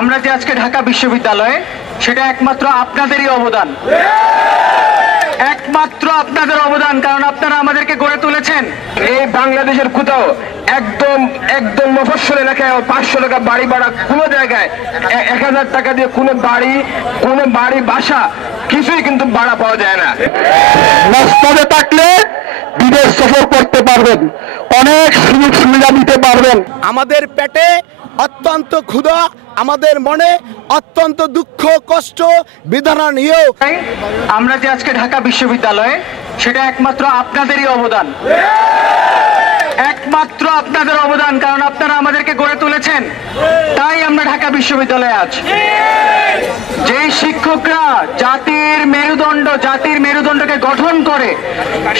আমরা যে আজকে ঢাকা বিশ্ববিদ্যালয়ে সেটা একমাত্র আপনাদেরই অবদান, একমাত্র আপনাদের অবদান, কারণ আপনারা আমাদেরকে গড়ে তুলেছেন। এই বাংলাদেশের কোথাও একদম একদম মফস্বল এলাকায় 500 টাকা বাড়ি ভাড়া কোনো জায়গায় 1000 টাকা দিয়ে কোনো বাড়ি বাসা কিছুই কিন্তু ভাড়া পাওয়া যায় না। মসনদে থাকলে বিদেশ সফর করতে পারবেন, অনেক সুযোগ সুবিধা নিতে পারবেন। আমাদের পেটে অত্যন্ত ক্ষুধা, আমাদের মনে অত্যন্ত দুঃখ কষ্ট বেদনা নিয়েও আমরা যে আজকে ঢাকা বিশ্ববিদ্যালয়ে সেটা একমাত্র আপনাদেরই অবদান, একমাত্র আপনাদের অবদান, কারণ আপনারা আমাদেরকে গড়ে তুলেছেন। তাই আমরা ঢাকা বিশ্ববিদ্যালয়ে আছি। যেই শিক্ষকরা জাতির মেরুদণ্ডকে গঠন করে,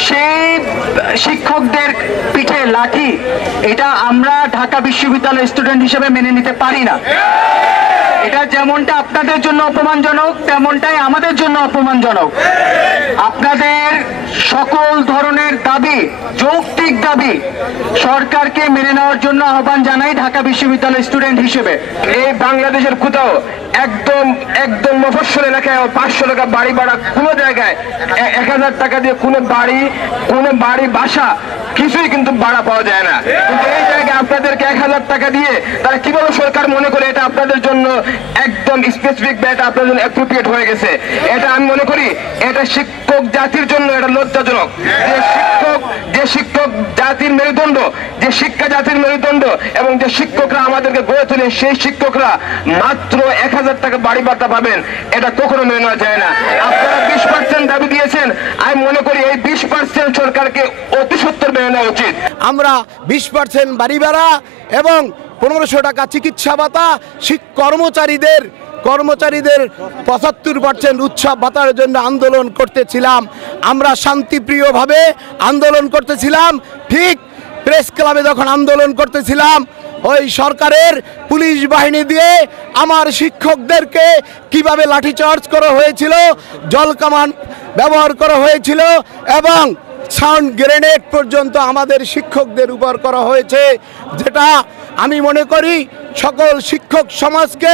সেই শিক্ষকদের পিঠে লাঠি, এটা আমরা ঢাকা বিশ্ববিদ্যালয়ের স্টুডেন্ট হিসেবে মেনে নিতে পারি না। এটা যেমনটা আপনাদের জন্য অপমানজনক, তেমনটাই আমাদের জন্য অপমানজনক। আপনাদের সকল ধরনের দাবি, যৌক্তিক দাবি, সরকারকে মেনে নেওয়ার জন্য আহ্বান জানাই ঢাকা বিশ্ববিদ্যালয়ের স্টুডেন্ট হিসেবে। এই বাংলাদেশের কোথাও একদম একদম মফস্বল এলাকায় 500 টাকা বাড়ি ভাড়া কোনো জায়গায় 1000 টাকা দিয়ে কোনো বাড়ি বাসা কিছুই কিন্তু ভাড়া পাওয়া যায় না। কিন্তু এই জায়গায় আপনাদেরকে 1000 টাকা দিয়ে তারা কিভাবে সরকার মনে করে এটা আপনাদের জন্য একদম স্পেসিফিক বা এটা আপনাদের জন্য অ্যাপ্রোপ্রিয়েট হয়ে গেছে। এটা আমি মনে করি এটা শিক্ষক জাতির জন্য এটা লজ্জাজনক। যে শিক্ষক জাতির মেরুদণ্ড, যে শিক্ষা জাতির মেরুদণ্ড এবং যে শিক্ষকরা আমাদেরকে গড়ে তোলে, সেই শিক্ষকরা মাত্র 1000 টাকা বাড়ি ভাড়া পাবেন, এটা কখনো মেনে নেওয়া যায় না। আপনারা 20% দাবি দিয়েছেন, আমি মনে করি এই 20% সরকারকে অতি সত্বর মেনে নেওয়া উচিত। আমরা 20% বাড়ি ভাড়া এবং 1500 টাকা চিকিৎসা ভাতা, কর্মচারীদের 75% উৎসব ভাতার জন্য আন্দোলন করতেছিলাম। আমরা শান্তিপ্রিয়ভাবে আন্দোলন করতেছিলাম। ঠিক প্রেস ক্লাবে যখন আন্দোলন করতেছিলাম, ওই সরকারের পুলিশ বাহিনী দিয়ে আমার শিক্ষকদেরকে কিভাবে লাঠিচার্জ করা হয়েছিল, জলকামান ব্যবহার করা হয়েছিল এবং সাউন্ড গ্রেনেড পর্যন্ত আমাদের শিক্ষকদের উপর করা হয়েছে, যেটা আমি মনে করি সকল শিক্ষক সমাজকে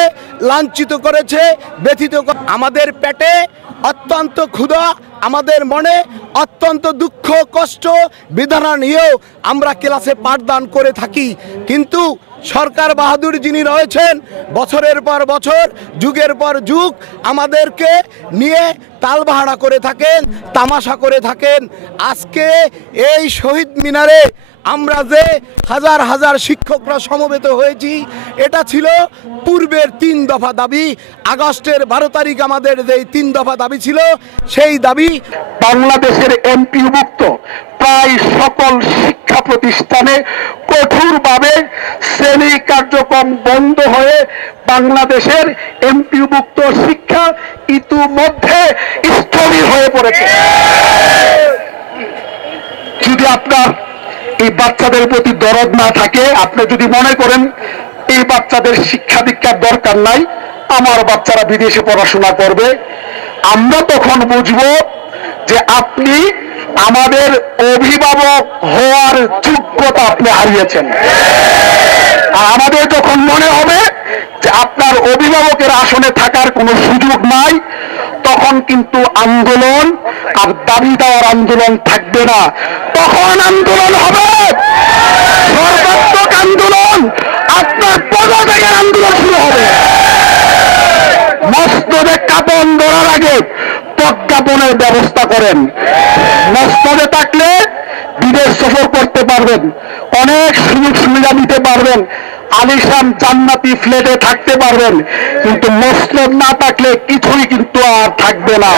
লাঞ্ছিত করেছে, ব্যথিত। আমাদের পেটে অত্যন্ত ক্ষুধা, আমাদের মনে অত্যন্ত দুঃখ কষ্ট বেদনা নিয়েও আমরা ক্লাসে পাঠদান করে থাকি। কিন্তু সরকার বাহাদুর যিনি রয়েছেন, বছরের পর বছর, যুগের পর যুগ আমাদেরকে নিয়ে তালবাহানা করে থাকেন, তামাশা করে থাকেন। আজকে এই শহীদ মিনারে আমরা যে হাজার হাজার শিক্ষকরা সমবেত হয়েছি, এটা ছিল পূর্বের 3 দফা দাবি। আগস্টের 12 তারিখ আমাদের যে 3 দফা দাবি ছিল, সেই দাবি বাংলাদেশের এমপিওভুক্ত প্রায় সকল শিক্ষা প্রতিষ্ঠানে কঠোরভাবে শ্রেণী কার্যক্রম বন্ধ হয়ে বাংলাদেশের এমপিওভুক্ত শিক্ষা ইতিমধ্যে স্থবির হয়ে পড়েছে। যদি আপনার এই বাচ্চাদের প্রতি দরদ না থাকে, আপনি যদি মনে করেন এই বাচ্চাদের শিক্ষা দীক্ষার দরকার নাই, আমার বাচ্চারা বিদেশে পড়াশোনা করবে, আমরা তখন বুঝবো যে আপনি আমাদের অভিভাবক হওয়ার যোগ্যতা আপনি হারিয়েছেন। আর আমাদের যখন মনে হবে যে আপনার অভিভাবকের আসনে থাকার কোনো সুযোগ নাই, তখন কিন্তু আন্দোলন আর দাবি দেওয়ার আন্দোলন থাকবে না, তখন আন্দোলন হবে সর্বাত্মক আন্দোলন, আপনার পদত্যাগের আন্দোলন শুরু হবে। মসনদে কাপন ধরার আগে প্রজ্ঞাপনের ব্যবস্থা করেন। মসনদে থাকলে বিদেশ সফর করতে পারবেন, অনেক সুযোগ সুবিধা নিতে পারবেন, আলিশান জান্নাতি ফ্ল্যাটে থাকতে পারবেন। কিন্তু মসনদ না থাকলে কিছুই কিন্তু আর থাকবে না।